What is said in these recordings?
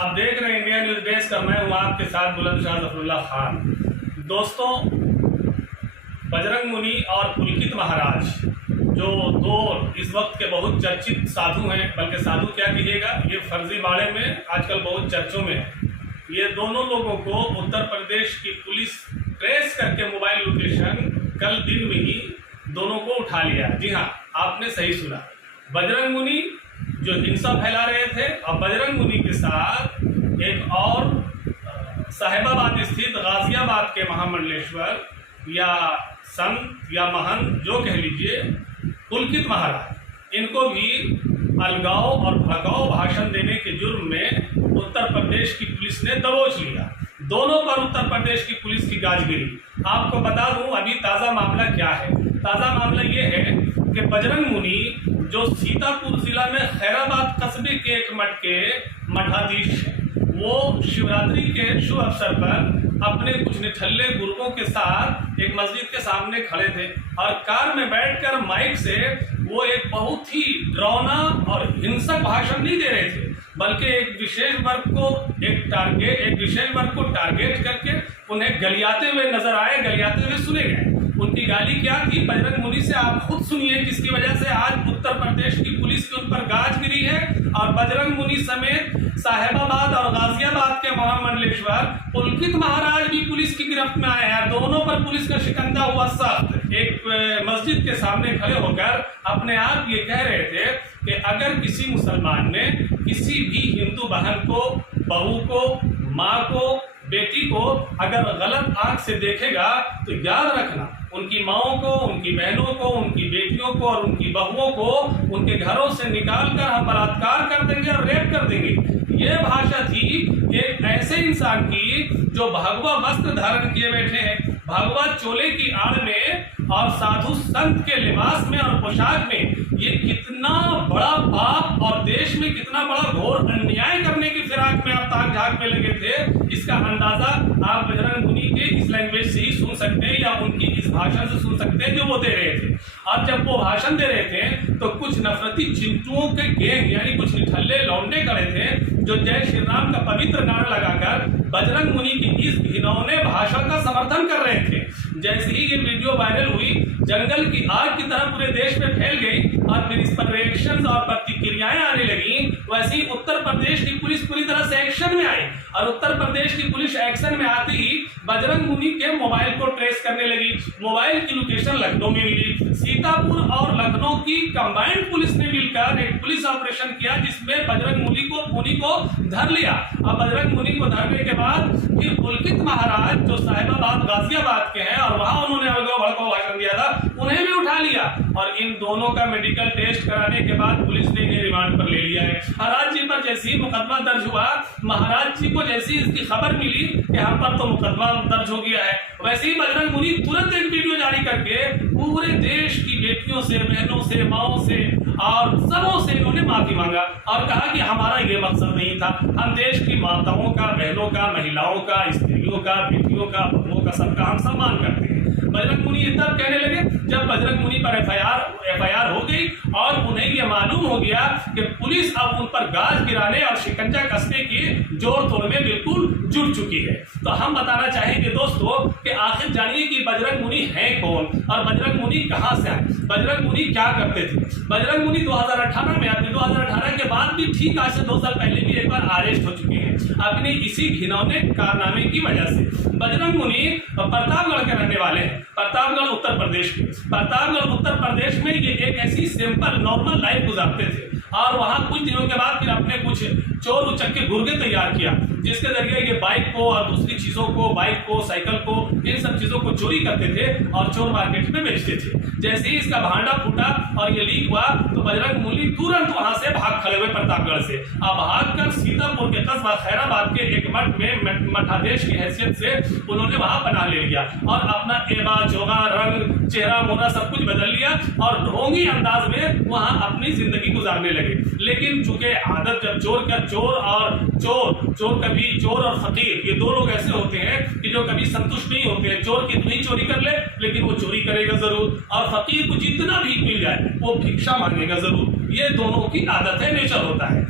आप देख रहे हैं इंडिया न्यूज डेस्क का। मैं हूं आपके साथ बुलंदशाह जफरुल्लाह खान। दोस्तों, बजरंग मुनि और पुलकित महाराज जो दो इस वक्त के बहुत चर्चित साधु हैं, बल्कि साधु क्या कहिएगा, ये फर्जी बाड़े में आजकल बहुत चर्चों में है। ये दोनों लोगों को उत्तर प्रदेश की पुलिस ट्रेस करके मोबाइल लोकेशन कल दिन में ही दोनों को उठा लिया। जी हाँ, आपने सही सुना। बजरंग मुनि जो हिंसा फैला रहे थे और बजरंग मुनि के साथ एक और साहिबाबाद स्थित गाजियाबाद के महामंडलेश्वर या संत या महंत जो कह लीजिए, पुलकित महाराज, इनको भी अलगाव और भड़काऊ भाषण देने के जुर्म में उत्तर प्रदेश की पुलिस ने दबोच लिया। दोनों पर उत्तर प्रदेश की पुलिस की गाज गिरी। आपको बता दूं अभी ताज़ा मामला क्या है। ताज़ा मामला ये है कि बजरंग मुनि जो सीतापुर जिला में खैराबाद कस्बे के एक मठ के मठाधीश हैं, वो शिवरात्रि के शुभ अवसर पर अपने कुछ निठल्ले गुरुओं के साथ एक मस्जिद के सामने खड़े थे और कार में बैठकर माइक से वो एक बहुत ही डरावना और हिंसक भाषण नहीं दे रहे थे, बल्कि एक विशेष वर्ग को टारगेट करके उन्हें गलियाते हुए नजर आए, गलियाते हुए सुने गए। उनकी गाली क्या थी, बजरंग मुनि से आप खुद सुनिए, जिसकी वजह से आज उत्तर प्रदेश की पुलिस के उन पर गाज गिरी है। और बजरंग मुनि समेत साहिबाबाद और गाजियाबाद के महामंडलेश्वर पुलकित महाराज भी पुलिस की गिरफ्त में आए हैं। दोनों पर पुलिस का शिकंजा हुआ सख्त। एक मस्जिद के सामने खड़े होकर अपने आप ये कह रहे थे कि अगर किसी मुसलमान ने किसी भी हिंदू बहन को, बहू को, माँ को, बेटी को अगर गलत आंख से देखेगा तो याद रखना, उनकी माओं को, उनकी बहनों को, उनकी बेटियों को और उनकी बहुओं को उनके घरों से निकाल कर हम बलात्कार कर देंगे और रेप कर देंगे। ये भाषा थी एक ऐसे इंसान की जो भगवा वस्त्र धारण किए बैठे हैं, भगवा चोले की आड़ में और साधु संत के लिबास में और पोशाक में। ये कितना बड़ा पाप और देश में कितना बड़ा घोर अन्याय करने की फिराक में आप ताक झांक में लगे थे, इसका अंदाजा आप बजरंग मुनि के इस लैंग्वेज से ही सुन सकते हैं या उनकी इस भाषण से सुन सकते हैं जो वो दे रहे थे। और जब वो भाषण दे रहे थे तो कुछ नफरती चिंटुओं के गैंग यानी कुछ निठल्ले लौंडे खड़े थे जो जय श्री राम का पवित्र नारा लगाकर बजरंग मुनि की इस घिनौने भाषा का समर्थन कर रहे थे। जैसे ही ये वीडियो वायरल हुई, जंगल की आग की तरह पूरे देश में फैल गई और फिर इस पर रिएक्शन और प्रतिक्रियाएं आने लगी। वैसे ही उत्तर प्रदेश की पुलिस पूरी तरह से एक्शन में आई और उत्तर प्रदेश की पुलिस एक्शन में आते ही बजरंग मुनि के मोबाइल को ट्रेस करने लगी। मोबाइल की लोकेशन लखनऊ में मिली। सीतापुर और लखनऊ की कंबाइंड पुलिस ने मिलकर एक पुलिस ऑपरेशन किया जिसमें बजरंग मुनि को धर लिया। अब बजरंग मुनि को धरने के बाद फिर पुलकित महाराज जो साहिबाबाद गाजियाबाद के हैं और वहां उन्होंने अलगाव भड़काऊ भाषण दिया था, उन्हें भी उठा लिया और इन दोनों का मेडिकल टेस्ट कराने के बाद पुलिस ने इन्हें रिमांड पर ले लिया है। महाराज जी पर जैसे ही मुकदमा दर्ज हुआ, महाराज जी को जैसी इसकी खबर मिली कि हम पर तो मुकदमा दर्ज हो गया है, वैसे ही बजरंग मुनि तुरंत एक वीडियो जारी करके पूरे देश की बेटियों से, बहनों से, माओं से और सबों से इन्होंने माफी मांगा और कहा कि हमारा ये मकसद नहीं था। हम देश की माताओं का, बहनों का, महिलाओं का, स्त्रियों का, बेटियों का, बहुओं का, सबका हम सम्मान करते हैं। बजरंग मुनि ये तब कहने लगे जब बजरंग मुनि पर एफआईआर हो गई और उन्हें यह मालूम हो गया कि पुलिस अब उन पर गाज गिराने और शिकंजा कसने की जोड़ तोड़ में बिल्कुल जुट चुकी है। तो हम बताना चाहेंगे दोस्तों कि आखिर जानिए कि बजरंग मुनि है कौन और बजरंग मुनि कहां से आए, बजरंग मुनि क्या करते थे। बजरंग मुनि 2018 में, अपने 2018 के बाद भी ठीक आज से 2 साल पहले भी एक बार अरेस्ट हो चुके हैं अपने इसी घिनौने कारनामे की वजह से। बजरंग मुनि प्रतापगढ़ के रहने वाले हैं, प्रतापगढ़ उत्तर प्रदेश के। प्रतापगढ़ उत्तर प्रदेश में ये एक ऐसी सिंपल नॉर्मल लाइफ गुजारते थे और वहां कुछ दिनों के बाद फिर अपने कुछ चोर उचक्के गुर्गे तैयार किया जिसके जरिए ये बाइक को और दूसरी चीजों को, बाइक को, साइकिल को, इन सब चीजों को चोरी करते थे और चोर मार्केट में बेचते थे। जैसे ही इसका भांडा फूटा और ये लीक हुआ तो बजरंग मुनि तुरंत वहां से भाग खड़े हुए प्रतापगढ़ से। अब भागकर सीतापुर के कस्बा खैराबाद के एक मठ में मठाधीश की हैसियत से उन्होंने वहां पनाह ले लिया और अपना एबा, जोगा, रंग, चेहरा मोहरा सब कुछ बदल लिया और ढोंगी अंदाज में वहां अपनी जिंदगी गुजारने लगे। लेकिन चूंकि आदत जब चोर और फकीर ये दो लोग ऐसे होते हैं कि जो कभी संतुष्ट नहीं होते हैं। चोर कितनी चोरी कर ले लेकिन वो चोरी करेगा जरूर और फकीर को जितना भी मिल जाए वो भिक्षा मांगेगा जरूर। ये दोनों की आदत है, नेचर होता है।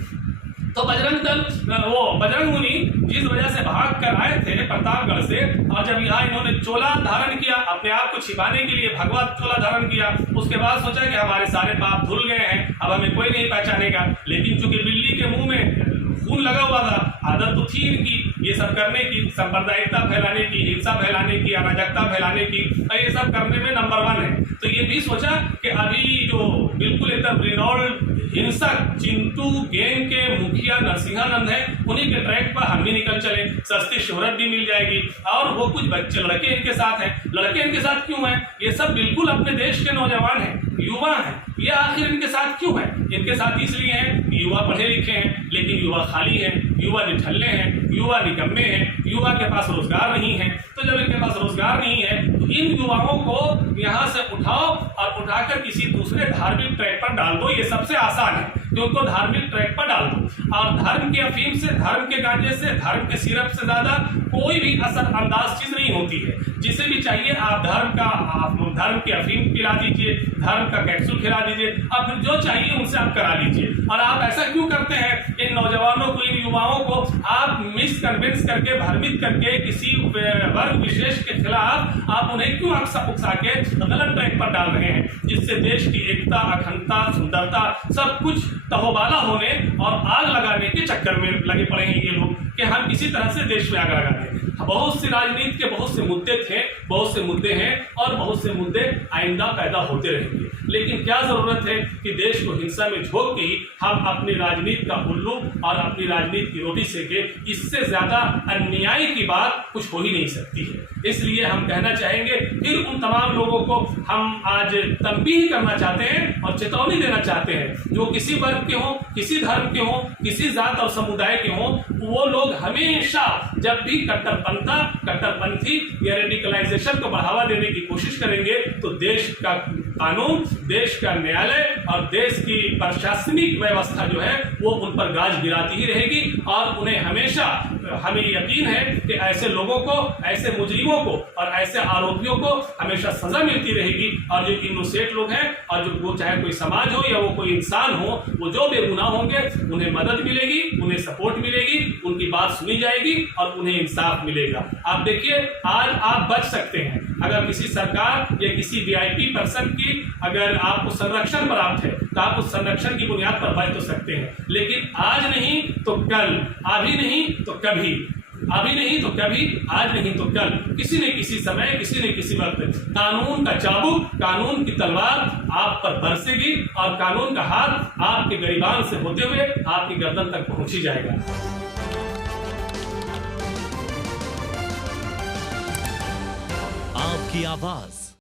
तो बजरंग दल वो बजरंग मुनि जिस वजह से भाग कर आए थे प्रतापगढ़ से, और जब यहाँ इन्होंने चोला धारण किया, अपने आप को छिपाने के लिए भगवा चोला धारण किया, उसके बाद सोचा कि हमारे सारे पाप धुल गए हैं, अब हमें कोई नहीं पहचानेगा। लेकिन चूंकि बिल्ली के मुंह में खून लगा हुआ था, आदत तो थी इनकी ये सब करने की, सांप्रदायिकता फैलाने की, हिंसा फैलाने की, अराजकता फैलाने की, ये सब करने में नंबर 1 है। तो ये भी सोचा कि अभी जो बिल्कुल एकदम रिनॉल्ड हिंसक चिंटू गैंग के मुखिया नरसिंहानंद है, उन्हीं के ट्रैक पर हम भी निकल चले, सस्ती शोहरत भी मिल जाएगी। और वो कुछ बच्चे लड़के इनके साथ हैं। लड़के इनके साथ क्यों हैं? ये सब बिल्कुल अपने देश के नौजवान हैं, युवा हैं। ये आखिर इनके साथ क्यों है? इनके साथ इसलिए हैं कि युवा पढ़े लिखे हैं, लेकिन युवा खाली हैं, युवा निठल्ले हैं, युवा निकम्मे हैं, युवा के पास रोजगार नहीं है। तो जब इनके पास रोजगार नहीं है तो इन युवाओं को यहाँ से उठाओ और उठाकर किसी दूसरे धार्मिक ट्रैक पर डाल दो। ये सबसे आसान है कि उनको धार्मिक ट्रैक पर डाल दो। और धर्म के अफीम से, धर्म के गांजे से, धर्म के सिरप से ज्यादा कोई भी असर अंदाज चीज नहीं होती है। जिसे भी चाहिए आप धर्म के अफीम पिला दीजिए, धर्म का कैप्सूल खिला दीजिए, और फिर जो चाहिए उनसे आप करा लीजिए। और आप ऐसा क्यों करते हैं? इन नौजवानों को, इन युवाओं को आप मिस कन्विंस करके, भ्रमित करके किसी वर्ग विशेष के खिलाफ आप उन्हें क्यों उकसा के गलत ट्रैक पर डाल रहे हैं, जिससे देश की एकता, अखंडता, सुंदरता सब कुछ तहोबाला होने और आग लगाने के चक्कर में लगे पड़े हैं ये लोग कि हम किसी तरह से देश में आग लगा दें। बहुत सी राजनीति के बहुत से मुद्दे थे, बहुत से मुद्दे हैं और बहुत से मुद्दे आइंदा पैदा होते रहेंगे। लेकिन क्या जरूरत है कि देश को हिंसा में झोंक के ही हम अपनी राजनीति का उल्लू और अपनी राजनीति की रोटी सेके? इससे ज्यादा अन्याय की बात कुछ हो ही नहीं सकती है। इसलिए हम कहना चाहेंगे, फिर उन तमाम लोगों को हम आज तंबीह करना चाहते हैं और चेतावनी देना चाहते हैं, जो किसी वर्ग के हों, किसी धर्म के हों, किसी जात और समुदाय के हों, वो लोग हमेशा जब भी कट्टरपंथी या रेडिकलाइजेशन को बढ़ावा देने की कोशिश करेंगे तो देश का कानून, देश का न्यायालय और देश की प्रशासनिक व्यवस्था जो है वो उन पर गाज गिराती ही रहेगी। और उन्हें हमेशा, हमें यकीन है कि ऐसे लोगों को, ऐसे मुजरिमों को और ऐसे आरोपियों को हमेशा सजा मिलती रहेगी। और जो इनोसेंट लोग हैं, और जो वो चाहे कोई समाज हो या वो कोई इंसान हो, वो जो बेगुनाह होंगे उन्हें मदद मिलेगी, उन्हें सपोर्ट मिलेगी, उनकी बात सुनी जाएगी और उन्हें इंसाफ मिलेगा। आप देखिए, आज आप बच सकते हैं अगर किसी सरकार या किसी वीआईपी पर्सन की अगर आपको संरक्षण प्राप्त है तो आप उस संरक्षण की बुनियाद पर बच तो सकते हैं। लेकिन आज नहीं तो कल, अभी नहीं तो कभी, अभी नहीं तो कभी, आज नहीं तो कल, किसी न किसी समय, किसी न किसी वक्त कानून का चाबुक, कानून की तलवार आप पर बरसेगी और कानून का हाथ आपके गिरबान से होते हुए आपकी गर्दन तक पहुंच ही जाएगा। आपकी आवाज